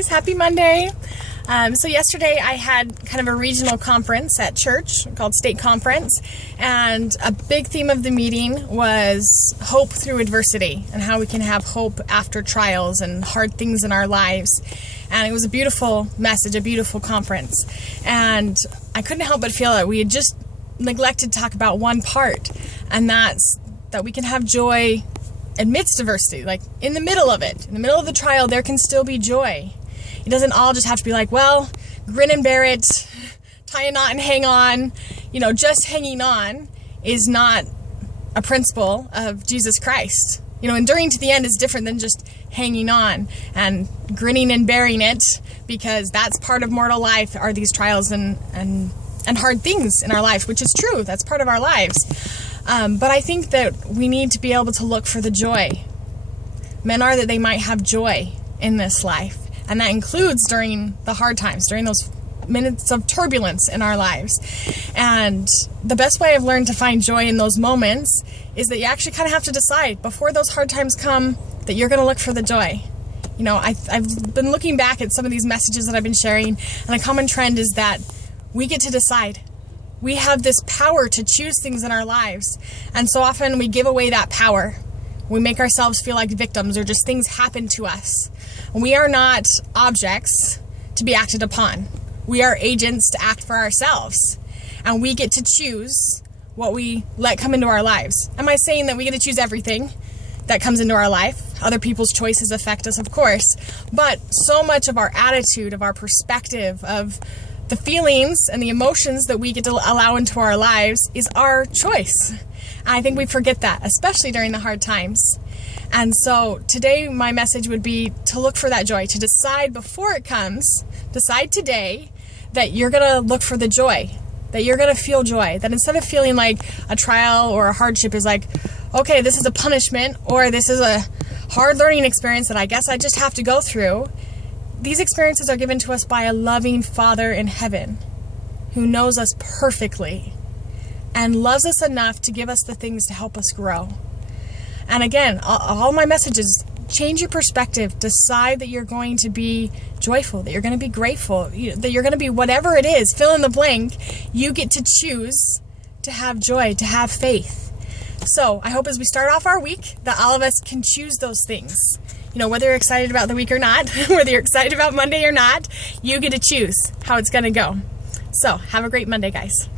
guys, happy Monday. So yesterday I had kind of a regional conference at church called State Conference, and a big theme of the meeting was hope through adversity and how we can have hope after trials and hard things in our lives. And it was a beautiful message, a beautiful conference. And I couldn't help but feel that we had just neglected to talk about one part, and that's that we can have joy amidst adversity, like in the middle of it. In the middle of the trial, there can still be joy. It doesn't all just have to be like, well, grin and bear it, tie a knot and hang on. Just hanging on is not a principle of Jesus Christ. Enduring to the end is different than just hanging on and grinning and bearing it, because that's part of mortal life, are these trials and hard things in our life, which is true. That's part of our lives. But I think that we need to be able to look for the joy. Men are that they might have joy in this life. And that includes during the hard times, during those minutes of turbulence in our lives. And the best way I've learned to find joy in those moments is that you actually kind of have to decide before those hard times come that you're going to look for the joy. I've been looking back at some of these messages that I've been sharing, and a common trend is that we get to decide. We have this power to choose things in our lives. And so often we give away that power. We make ourselves feel like victims, or just things happen to us. We are not objects to be acted upon. We are agents to act for ourselves. And we get to choose what we let come into our lives. Am I saying that we get to choose everything that comes into our life? Other people's choices affect us, of course. But so much of our attitude, of our perspective, of the feelings and the emotions that we get to allow into our lives is our choice. And I think we forget that, especially during the hard times. And so today my message would be to look for that joy, to decide before it comes, decide today that you're going to look for the joy, that you're going to feel joy, that instead of feeling like a trial or a hardship is like, okay, this is a punishment, or this is a hard learning experience that I guess I just have to go through. These experiences are given to us by a loving Father in heaven who knows us perfectly and loves us enough to give us the things to help us grow. And again, all my messages, change your perspective. Decide that you're going to be joyful, that you're going to be grateful, that you're going to be whatever it is, fill in the blank. You get to choose to have joy, to have faith. So I hope as we start off our week that all of us can choose those things. Whether you're excited about the week or not, whether you're excited about Monday or not, you get to choose how it's going to go. So have a great Monday, guys.